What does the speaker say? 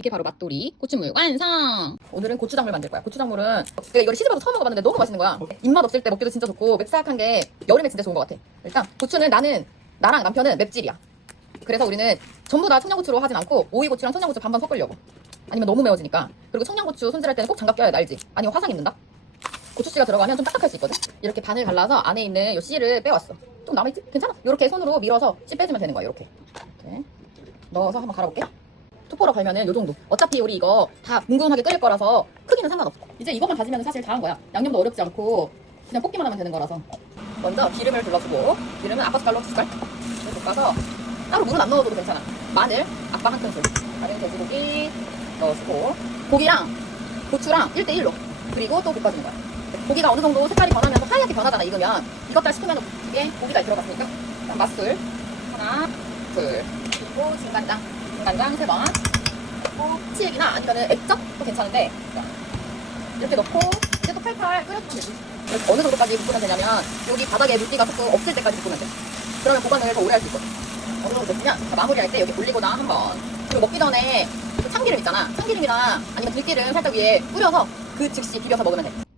이게 바로 맛돌이 고추물 완성! 오늘은 고추장물 만들 거야. 고추장물은 내가 이걸 시집와서 처음 먹어봤는데 너무 맛있는 거야. 입맛 없을 때 먹기도 진짜 좋고 맵싹한 게 여름에 진짜 좋은 것 같아. 일단 고추는 나는 나랑 남편은 맵찔이야. 그래서 우리는 전부 다 청양고추로 하진 않고 오이고추랑 청양고추 반반 섞으려고. 아니면 너무 매워지니까. 그리고 청양고추 손질할 때는 꼭 장갑 껴야 돼, 알지? 아니면 화상 입는다. 고추씨가 들어가면 좀 딱딱할 수 있거든. 이렇게 반을 갈라서 안에 있는 이 씨를 빼왔어. 좀 남아있지? 괜찮아. 이렇게 손으로 밀어서 씨 빼주면 되는 거야. 이렇게. 이렇게 넣어서 한번 갈아볼게. 투포로 갈면은 요 정도. 어차피 우리 이거 다 뭉근하게 끓일 거라서 크기는 상관없어. 이제 이것만 다지면 사실 다 한 거야. 양념도 어렵지 않고 그냥 볶기만 하면 되는 거라서. 먼저 기름을 둘러주고 기름은 아빠 숟갈로 두 숟갈 볶아서 따로 물은 안 넣어도 괜찮아. 마늘 아빠 한 큰술. 다른 돼지고기 넣어주고 고기랑 고추랑 1대1로 그리고 또 볶아주는 거야. 고기가 어느 정도 색깔이 변하면서 하얗게 변하잖아 익으면 이것들 싶으면 이게 고기가 들어갔으니까 자, 맛술 하나 둘 그리고 진간장 진 간장 그리고 치액이나 아니면은 액젓도 괜찮은데 자, 이렇게 넣고 이제 또 팔팔 끓여주면 되지. 그래서 어느 정도까지 볶으면 되냐면 여기 바닥에 물기가 조금 없을 때까지 볶으면 돼. 그러면 보관을 더 오래 할 수 있거든. 어느 정도 됐으면 자, 마무리할 때 여기 올리고나 한번. 그리고 먹기 전에 그 참기름 있잖아. 참기름이랑 아니면 들기름 살짝 위에 뿌려서 그 즉시 비벼서 먹으면 돼